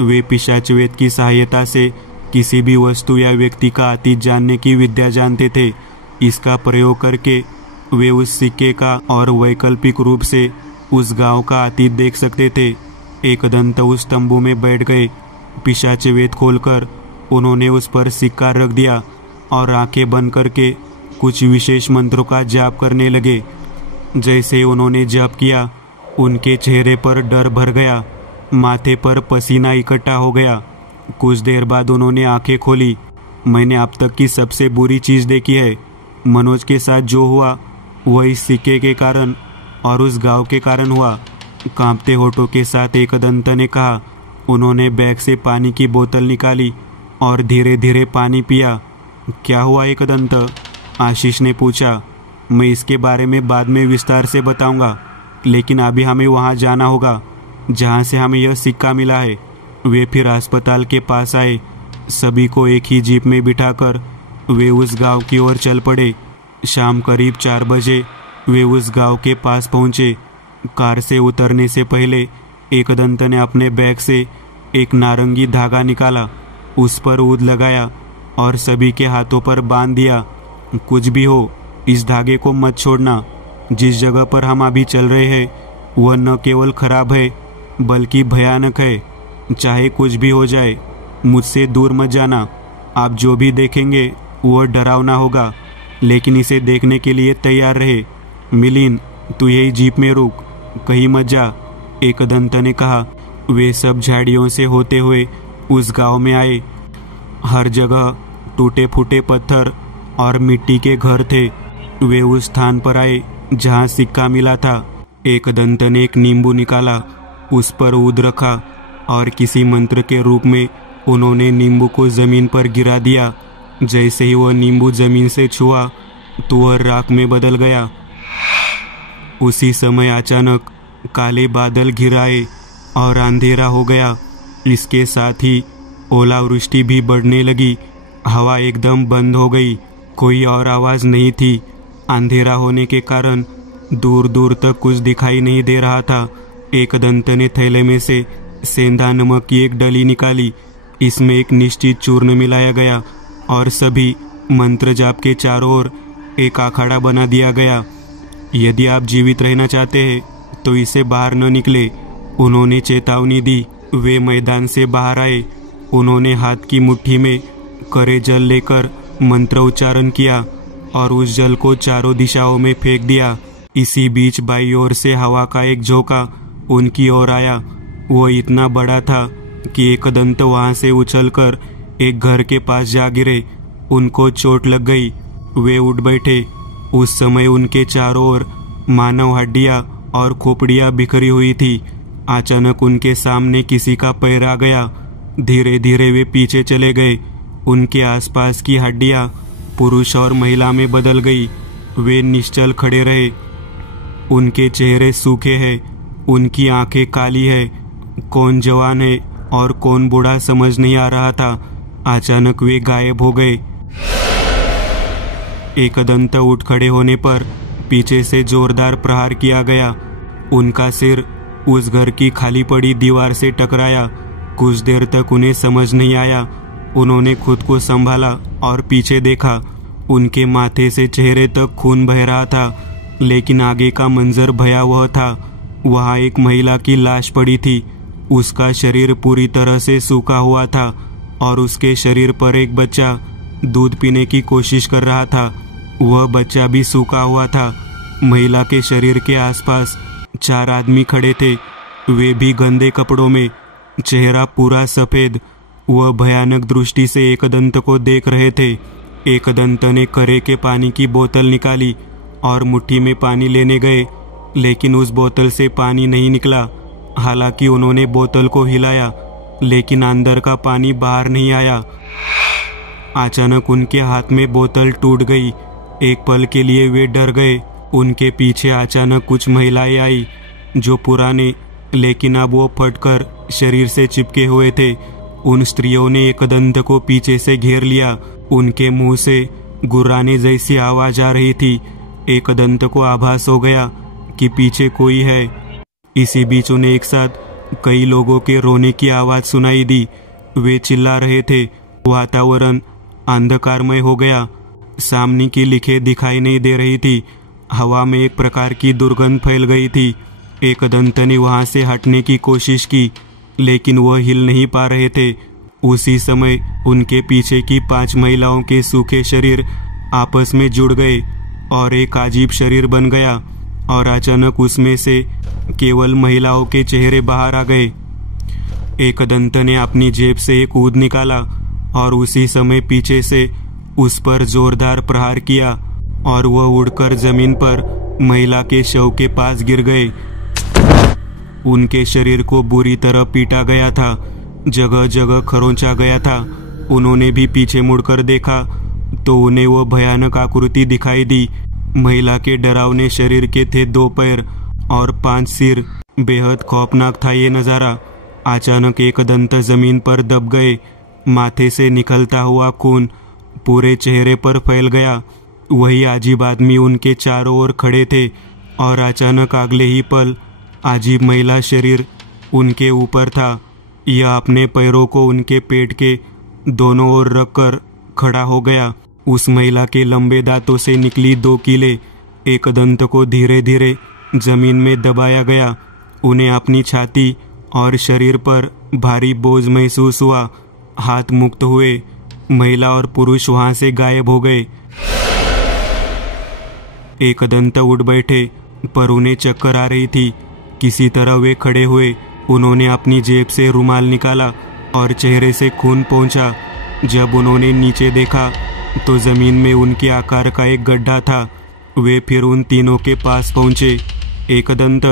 वे पिशाचवेद की सहायता से किसी भी वस्तु या व्यक्ति का अतीत जानने की विद्या जानते थे। इसका प्रयोग करके वे उस सिक्के का और वैकल्पिक रूप से उस गांव का अतीत देख सकते थे। एकदंत उस तंबू में बैठ गए। पिशाचवेद खोलकर उन्होंने उस पर सिक्का रख दिया और आंखें बंद करके कुछ विशेष मंत्रों का जाप करने लगे। जैसे उन्होंने जाप किया, उनके चेहरे पर डर भर गया, माथे पर पसीना इकट्ठा हो गया। कुछ देर बाद उन्होंने आंखें खोली। मैंने अब तक की सबसे बुरी चीज़ देखी है। मनोज के साथ जो हुआ वह इस सिक्के के कारण और उस गांव के कारण हुआ। कांपते होठों के साथ एकदंत ने कहा। उन्होंने बैग से पानी की बोतल निकाली और धीरे धीरे पानी पिया। क्या हुआ एकदंत? आशीष ने पूछा। मैं इसके बारे में बाद में विस्तार से बताऊंगा, लेकिन अभी हमें वहां जाना होगा जहां से हमें यह सिक्का मिला है। वे फिर अस्पताल के पास आए। सभी को एक ही जीप में बिठाकर वे उस गांव की ओर चल पड़े। शाम करीब 4 बजे वे उस गांव के पास पहुंचे। कार से उतरने से पहले एकदंत ने अपने बैग से एक नारंगी धागा निकाला, उस पर ऊद लगाया और सभी के हाथों पर बांध दिया। कुछ भी हो, इस धागे को मत छोड़ना। जिस जगह पर हम अभी चल रहे हैं वह न केवल खराब है बल्कि भयानक है। चाहे कुछ भी हो जाए, मुझसे दूर मत जाना। आप जो भी देखेंगे वह डरावना होगा, लेकिन इसे देखने के लिए तैयार रहे। मिलिंद, तू यही जीप में रुक, कहीं मत जा, एकदंत ने कहा। वे सब झाड़ियों से होते हुए उस गांव में आए। हर जगह टूटे फूटे पत्थर और मिट्टी के घर थे। वे उस स्थान पर आए जहां सिक्का मिला था। एकदंत ने एक नींबू निकाला, उस पर ऊद रखा और किसी मंत्र के रूप में उन्होंने नींबू को जमीन पर गिरा दिया। जैसे ही वह नींबू जमीन से छुआ तो वह राख में बदल गया। उसी समय अचानक काले बादल घिर आए और अंधेरा हो गया। इसके साथ ही ओलावृष्टि भी बढ़ने लगी। हवा एकदम बंद हो गई, कोई और आवाज़ नहीं थी। अंधेरा होने के कारण दूर दूर तक कुछ दिखाई नहीं दे रहा था। एकदंत ने थैले में से सेंधा नमक की एक डली निकाली। इसमें एक निश्चित चूर्ण मिलाया गया और सभी मंत्र जाप के चारों ओर एक अखाड़ा बना दिया गया। यदि आप जीवित रहना चाहते हैं तो इसे बाहर न निकले, उन्होंने चेतावनी दी। वे मैदान से बाहर आए। उन्होंने हाथ की मुट्ठी में करे जल लेकर मंत्र उच्चारण किया और उस जल को चारों दिशाओं में फेंक दिया। इसी बीच बाईं ओर से हवा का एक झोंका उनकी ओर आया। वो इतना बड़ा था कि एकदंत वहां से उछलकर एक घर के पास जा गिरे। उनको चोट लग गई। वे उठ बैठे। उस समय उनके चारों ओर मानव हड्डियां और खोपड़ियां बिखरी हुई थी। अचानक उनके सामने किसी का पैर आ गया। धीरे धीरे वे पीछे चले गए। उनके आसपास की हड्डियां पुरुष और महिला में बदल गई। वे निश्चल खड़े रहे। उनके चेहरे सूखे हैं, उनकी आंखें काली है। कौन जवान है और कौन बूढ़ा समझ नहीं आ रहा था। अचानक वे गायब हो गए। एकदंत उठ खड़े होने पर पीछे से जोरदार प्रहार किया गया। उनका सिर उस घर की खाली पड़ी दीवार से टकराया। कुछ देर तक उन्हें समझ नहीं आया। उन्होंने खुद को संभाला और पीछे देखा। उनके माथे से चेहरे तक खून बह रहा था, लेकिन आगे का मंजर भयावह था। वहां एक महिला की लाश पड़ी थी। उसका शरीर पूरी तरह से सूखा हुआ था और उसके शरीर पर एक बच्चा दूध पीने की कोशिश कर रहा था। वह बच्चा भी सूखा हुआ था। महिला के शरीर के आसपास 4 आदमी खड़े थे। वे भी गंदे कपड़ों में, चेहरा पूरा सफेद। वह भयानक दृष्टि से एकदंत को देख रहे थे। एकदंत ने करे के पानी की बोतल निकाली और मुट्ठी में पानी लेने गए, लेकिन उस बोतल से पानी नहीं निकला। हालांकि उन्होंने बोतल को हिलाया, लेकिन अंदर का पानी बाहर नहीं आया। अचानक उनके हाथ में बोतल टूट गई। एक पल के लिए वे डर गए। उनके पीछे अचानक कुछ महिलाएं आई जो पुराने, लेकिन अब वो फटकर शरीर से चिपके हुए थे। उन स्त्रियों ने एकदंत को पीछे से घेर लिया। उनके मुंह से गुर्राने जैसी आवाज आ रही थी। एकदंत को आभास हो गया कि पीछे कोई है। इसी बीच उन्हें एक साथ कई लोगों के रोने की आवाज सुनाई दी। वे चिल्ला रहे थे। वातावरण अंधकारमय हो गया। सामने की लिखे दिखाई नहीं दे रही थी। हवा में एक प्रकार की दुर्गंध फैल गई थी। एकदंत ने वहां से हटने की कोशिश की, लेकिन वह हिल नहीं पा रहे थे। उसी समय उनके पीछे की 5 महिलाओं के सूखे शरीर आपस में जुड़ गए और एक अजीब शरीर बन गया, और अचानक उसमें से केवल महिलाओं के चेहरे बाहर आ गए। एकदंत ने अपनी जेब से एक ऊद निकाला और उसी समय पीछे से उस पर जोरदार प्रहार किया और वह उड़कर जमीन पर महिला के शव के पास गिर गए। उनके शरीर को बुरी तरह पीटा गया था। जगह जगह खरोंचा गया था। उन्होंने भी पीछे मुड़कर देखा तो उन्हें वो भयानक आकृति दिखाई दी। महिला के डरावने शरीर के थे 2 पैर और 5 सिर। बेहद खौफनाक था ये नजारा। अचानक एकदंत जमीन पर दब गए। माथे से निकलता हुआ खून पूरे चेहरे पर फैल गया। वही अजीब आदमी उनके चारों ओर खड़े थे और अचानक अगले ही पल अजीब महिला शरीर उनके ऊपर था। यह अपने पैरों को उनके पेट के दोनों ओर रखकर खड़ा हो गया। उस महिला के लंबे दांतों से निकली 2 कीलें। एकदंत को धीरे धीरे जमीन में दबाया गया। उन्हें अपनी छाती और शरीर पर भारी बोझ महसूस हुआ। हाथ मुक्त हुए। महिला और पुरुष वहां से गायब हो गए। एकदंत उठ बैठे, पर उन्हें चक्कर आ रही थी। किसी तरह वे खड़े हुए। उन्होंने अपनी जेब से रुमाल निकाला और चेहरे से खून पोंछा। जब उन्होंने नीचे देखा तो जमीन में उनके आकार का एक गड्ढा था। वे फिर उन तीनों के पास पहुंचे। एकदंत,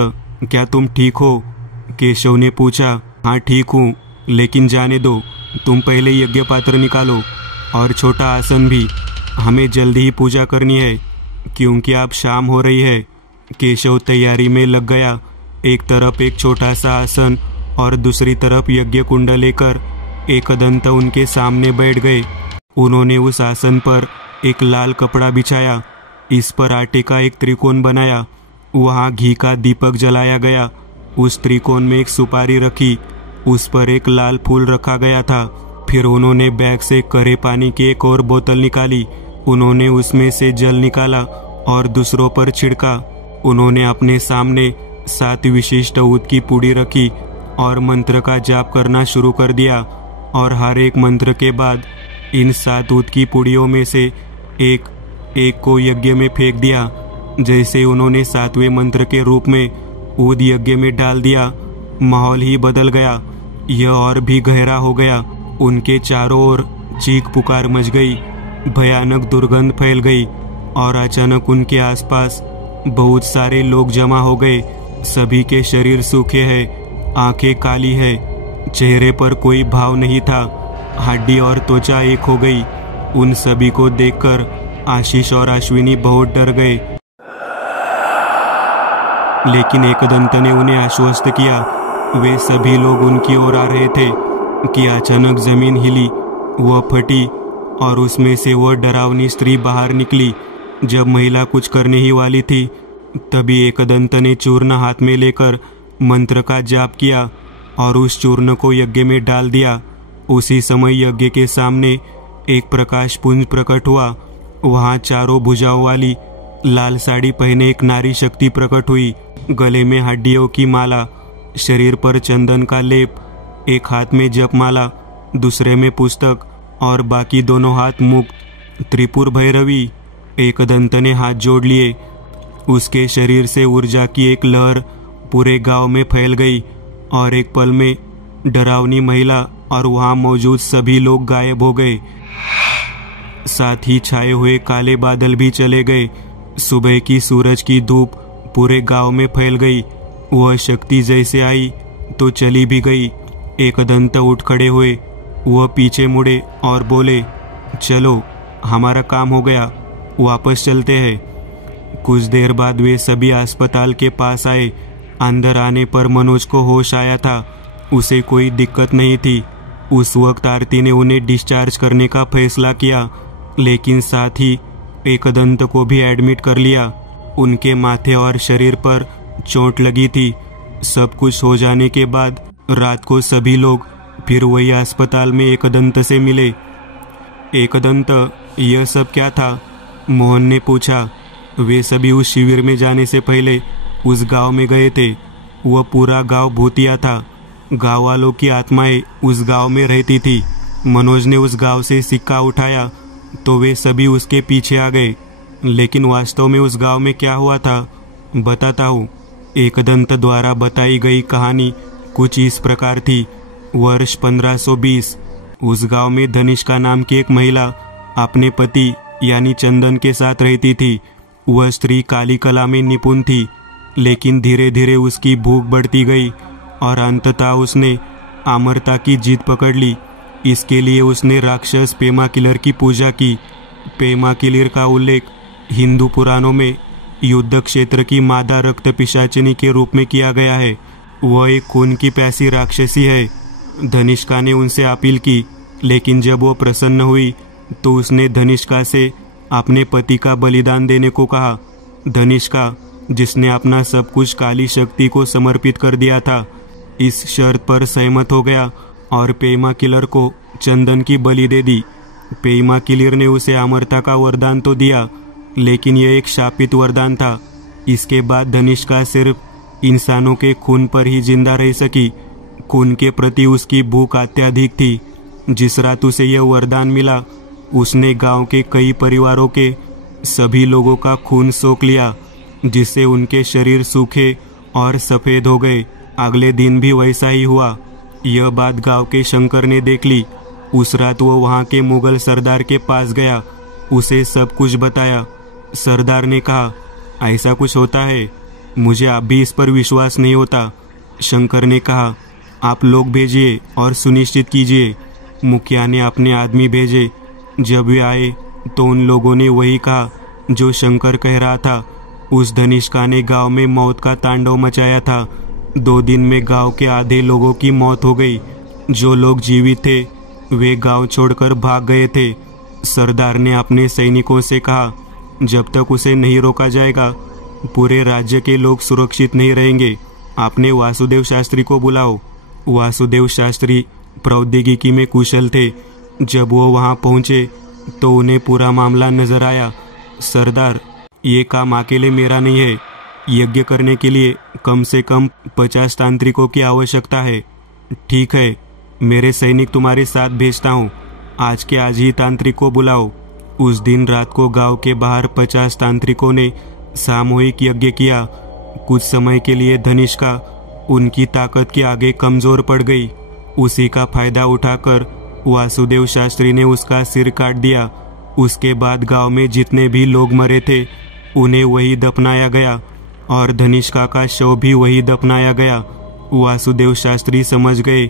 क्या तुम ठीक हो? केशव ने पूछा। हाँ ठीक हूँ, लेकिन जाने दो। तुम पहले यज्ञ पात्र निकालो और छोटा आसन भी। हमें जल्दी ही पूजा करनी है क्योंकि अब शाम हो रही है। केशव तैयारी में लग गया। एक तरफ एक छोटा सा आसन और दूसरी तरफ यज्ञ कुंड लेकर एकदंत उनके सामने बैठ गए। उन्होंने उस आसन पर एक लाल कपड़ा बिछाया। इस पर आटे का एक त्रिकोण बनाया। वहां घी का दीपक जलाया गया। उस त्रिकोण में एक सुपारी रखी। उस पर एक लाल फूल रखा गया था। फिर उन्होंने बैग से करे पानी की एक और बोतल निकाली। उन्होंने उसमें से जल निकाला और दूसरों पर छिड़का। उन्होंने अपने सामने 7 विशिष्ट ऊद की पुड़ी रखी और मंत्र का जाप करना शुरू कर दिया। और हर एक मंत्र के बाद इन 7 ऊद की पुड़ियों में से एक को यज्ञ में फेंक दिया। जैसे उन्होंने 7वें मंत्र के रूप में ऊद यज्ञ में डाल दिया, माहौल ही बदल गया। यह और भी गहरा हो गया। उनके चारों ओर चीख पुकार मच गई, भयानक दुर्गंध फैल गई और अचानक उनके आसपास बहुत सारे लोग जमा हो गए। सभी के शरीर सूखे हैं, आंखें काली है, चेहरे पर कोई भाव नहीं था, हड्डी और त्वचा एक हो गई। उन सभी को देखकर आशीष और अश्विनी बहुत डर गए, लेकिन एकदंत ने उन्हें आश्वस्त किया। वे सभी लोग उनकी ओर आ रहे थे कि अचानक जमीन हिली, वह फटी और उसमें से वह डरावनी स्त्री बाहर निकली। जब महिला कुछ करने ही वाली थी, तभी एकदंत ने चूर्ण हाथ में लेकर मंत्र का जाप किया और उस चूर्ण को यज्ञ में डाल दिया। उसी समय यज्ञ के सामने एक प्रकाश पुंज प्रकट हुआ। वहां चारों भुजाओं वाली लाल साड़ी पहने एक नारी शक्ति प्रकट हुई। गले में हड्डियों की माला, शरीर पर चंदन का लेप, एक हाथ में जपमाला, दूसरे में पुस्तक और बाकी दोनों हाथ मुक्त। त्रिपुर भैरवी। एकदंत ने हाथ जोड़ लिए। उसके शरीर से ऊर्जा की एक लहर पूरे गांव में फैल गई और एक पल में डरावनी महिला और वहां मौजूद सभी लोग गायब हो गए। साथ ही छाए हुए काले बादल भी चले गए। सुबह की सूरज की धूप पूरे गांव में फैल गई। वह शक्ति जैसे आई तो चली भी गई। एकदंत उठ खड़े हुए। वह पीछे मुड़े और बोले, चलो, हमारा काम हो गया, वापस चलते हैं। कुछ देर बाद वे सभी अस्पताल के पास आए। अंदर आने पर मनोज को होश आया था। उसे कोई दिक्कत नहीं थी। उस वक्त आरती ने उन्हें डिस्चार्ज करने का फैसला किया, लेकिन साथ ही एकदंत को भी एडमिट कर लिया। उनके माथे और शरीर पर चोट लगी थी। सब कुछ हो जाने के बाद रात को सभी लोग फिर वही अस्पताल में एकदंत से मिले। एकदंत, यह सब क्या था? मोहन ने पूछा। वे सभी उस शिविर में जाने से पहले उस गांव में गए थे। वह पूरा गांव भूतिया था। गांव वालों की आत्माएं उस गांव में रहती थी। मनोज ने उस गांव से सिक्का उठाया तो वे सभी उसके पीछे आ गए। लेकिन वास्तव में उस गांव में क्या हुआ था, बताता हूँ। एकदंत द्वारा बताई गई कहानी कुछ इस प्रकार थी। वर्ष 1520। उस गांव में धनिष्का नाम की एक महिला अपने पति यानी चंदन के साथ रहती थी। वह स्त्री काली कला में निपुण थी, लेकिन धीरे धीरे उसकी भूख बढ़ती गई और अंततः उसने अमरता की जीत पकड़ ली। इसके लिए उसने राक्षस पेमा किलर की पूजा की। पेमा किलर का उल्लेख हिंदू पुराणों में युद्ध क्षेत्र की मादा रक्त पिशाचिनी के रूप में किया गया है। वह एक खून की प्यासी राक्षसी है। धनिष्का ने उनसे अपील की, लेकिन जब वो प्रसन्न हुई तो उसने धनिष्का से अपने पति का बलिदान देने को कहा। धनिष्का, जिसने अपना सब कुछ काली शक्ति को समर्पित कर दिया था, इस शर्त पर सहमत हो गया और पेमा किलर को चंदन की बलि दे दी। पेमा किलर ने उसे अमरता का वरदान तो दिया, लेकिन यह एक शापित वरदान था। इसके बाद धनिष्का सिर्फ इंसानों के खून पर ही जिंदा रह सकी। खून के प्रति उसकी भूख अत्यधिक थी। जिस रात उसे यह वरदान मिला, उसने गांव के कई परिवारों के सभी लोगों का खून सोख लिया, जिससे उनके शरीर सूखे और सफेद हो गए। अगले दिन भी वैसा ही हुआ। यह बात गांव के शंकर ने देख ली। उस रात वो वहां के मुगल सरदार के पास गया, उसे सब कुछ बताया। सरदार ने कहा, ऐसा कुछ होता है? मुझे अब भी इस पर विश्वास नहीं होता। शंकर ने कहा, आप लोग भेजिए और सुनिश्चित कीजिए। मुखिया ने अपने आदमी भेजे। जब वे आए तो उन लोगों ने वही कहा जो शंकर कह रहा था। उस धनिष्का ने गांव में मौत का तांडव मचाया था। 2 दिन में गांव के आधे लोगों की मौत हो गई। जो लोग जीवित थे वे गांव छोड़कर भाग गए थे। सरदार ने अपने सैनिकों से कहा, जब तक उसे नहीं रोका जाएगा पूरे राज्य के लोग सुरक्षित नहीं रहेंगे। आपने वासुदेव शास्त्री को बुलाओ। वासुदेव शास्त्री प्रौद्योगिकी में कुशल थे। जब वो वहां पहुंचे तो उन्हें पूरा मामला नजर आया। सरदार, ये काम अकेले मेरा नहीं है। यज्ञ करने के लिए कम से कम 50 तांत्रिकों की आवश्यकता है। ठीक है, मेरे सैनिक तुम्हारे साथ भेजता हूँ। आज के आज ही तांत्रिक को बुलाओ। उस दिन रात को गांव के बाहर 50 तांत्रिकों ने सामूहिक यज्ञ किया। कुछ समय के लिए धनिष्का उनकी ताकत के आगे कमजोर पड़ गई। उसी का फायदा उठाकर वासुदेव शास्त्री ने उसका सिर काट दिया। उसके बाद गांव में जितने भी लोग मरे थे उन्हें वही दफनाया गया और धनिष्का का शव भी वही दफनाया गया। वासुदेव शास्त्री समझ गए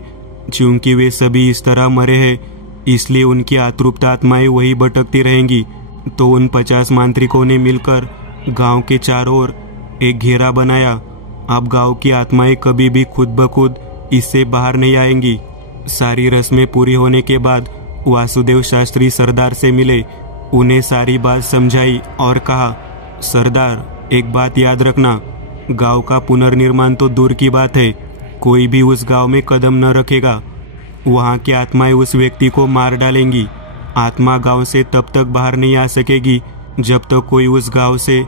क्योंकि वे सभी इस तरह मरे हैं, इसलिए उनकी अतृप्त आत्माएं वही भटकती रहेंगी। तो उन 50 मांत्रिकों ने मिलकर गांव के चारों ओर एक घेरा बनाया। अब गांव की आत्माएं कभी भी खुद ब खुद इससे बाहर नहीं आएंगी। सारी रस्में पूरी होने के बाद वासुदेव शास्त्री सरदार से मिले, उन्हें सारी बात समझाई और कहा, सरदार एक बात याद रखना, गांव का पुनर्निर्माण तो दूर की बात है, कोई भी उस गांव में कदम न रखेगा। वहां की आत्माएं उस व्यक्ति को मार डालेंगी। आत्मा गांव से तब तक बाहर नहीं आ सकेगी जब तक कोई उस गांव से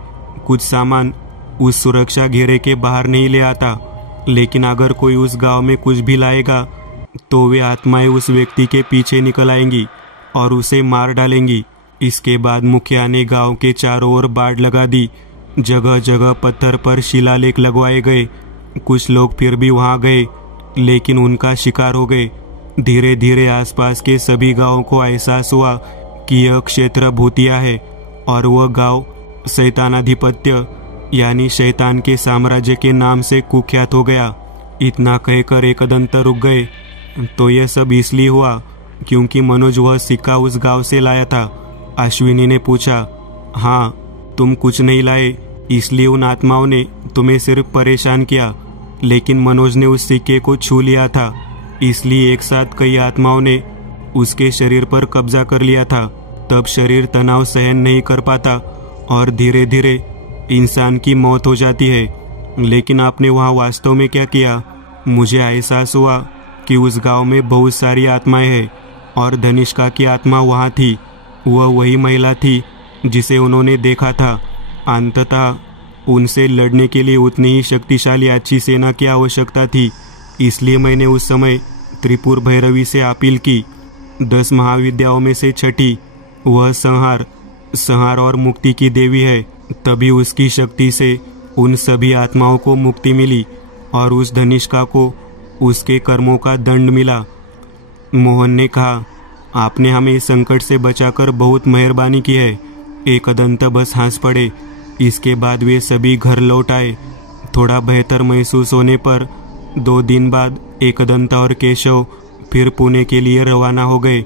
कुछ सामान उस सुरक्षा घेरे के बाहर नहीं ले आता। लेकिन अगर कोई उस गांव में कुछ भी लाएगा तो वे आत्माएं उस व्यक्ति के पीछे निकल आएंगी और उसे मार डालेंगी। इसके बाद मुखिया ने गांव के चारों ओर बाड़ लगा दी। जगह जगह पत्थर पर शिलालेख लगवाए गए। कुछ लोग फिर भी वहां गए लेकिन उनका शिकार हो गए। धीरे धीरे आसपास के सभी गांवों को एहसास हुआ कि यह क्षेत्र भूतिया है और वह गांव शैतानाधिपत्य यानी शैतान के साम्राज्य के नाम से कुख्यात हो गया। इतना कहकर एकदंत रुक गए। तो यह सब इसलिए हुआ क्योंकि मनोज वह सिक्का उस गांव से लाया था। अश्विनी ने पूछा, हाँ, तुम कुछ नहीं लाए इसलिए उन आत्माओं ने तुम्हें सिर्फ परेशान किया, लेकिन मनोज ने उस सिक्के को छू लिया था, इसलिए एक साथ कई आत्माओं ने उसके शरीर पर कब्जा कर लिया था। तब शरीर तनाव सहन नहीं कर पाता और धीरे धीरे इंसान की मौत हो जाती है। लेकिन आपने वहाँ वास्तव में क्या किया? मुझे एहसास हुआ कि उस गांव में बहुत सारी आत्माएं हैं और धनिष्का की आत्मा वहाँ थी। वह वही महिला थी जिसे उन्होंने देखा था। अंततः उनसे लड़ने के लिए उतनी ही शक्तिशाली अच्छी सेना की आवश्यकता थी, इसलिए मैंने उस समय त्रिपुर भैरवी से अपील की। 10 महाविद्याओं में से छठी, वह संहार और मुक्ति की देवी है। तभी उसकी शक्ति से उन सभी आत्माओं को मुक्ति मिली और उस धनिष्का को उसके कर्मों का दंड मिला। मोहन ने कहा, आपने हमें इस संकट से बचाकर बहुत मेहरबानी की है। एकदंत बस हंस पड़े। इसके बाद वे सभी घर लौट आए। थोड़ा बेहतर महसूस होने पर 2 दिन बाद एकदंत और केशव फिर पुणे के लिए रवाना हो गए।